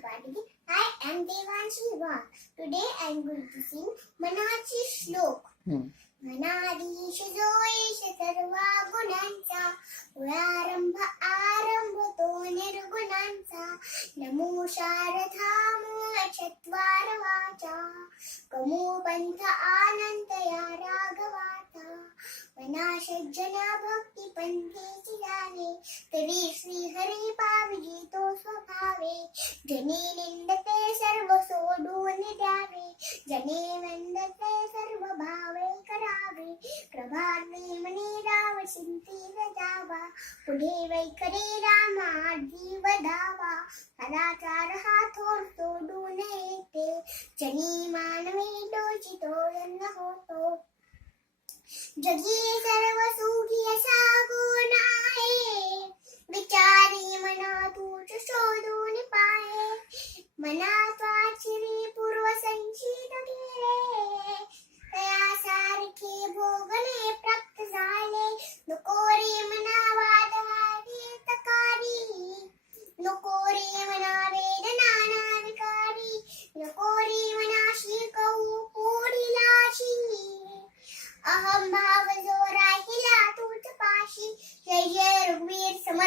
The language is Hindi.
Patil. I am Devanshi Vag. Today I am going to sing मनाची श्लोक हम्म. मनाधीश जो ईश सर्वा गुणांचा आरंभ आरंभ तो निर्गुणांचा नमो शारदा चत्वार वाचा कमो पंथ आनंद या राघवाचा मना सज्जना जने सर्व सोडून द्यावे. जने वंदते सर्व भावे करावे. प्रभाते मने राव चिंती जावा. पुढे वैखरे रामा जीव धावा. फलाचार हा थोर सोडून येते. जनी मानवी मनापाची पूर्व संचित केले भोगले प्राप्त झाले. नको तकारी. नको रे मना वेदना नाविकारी. नको कहू पोरीलाशी अहम भाव जो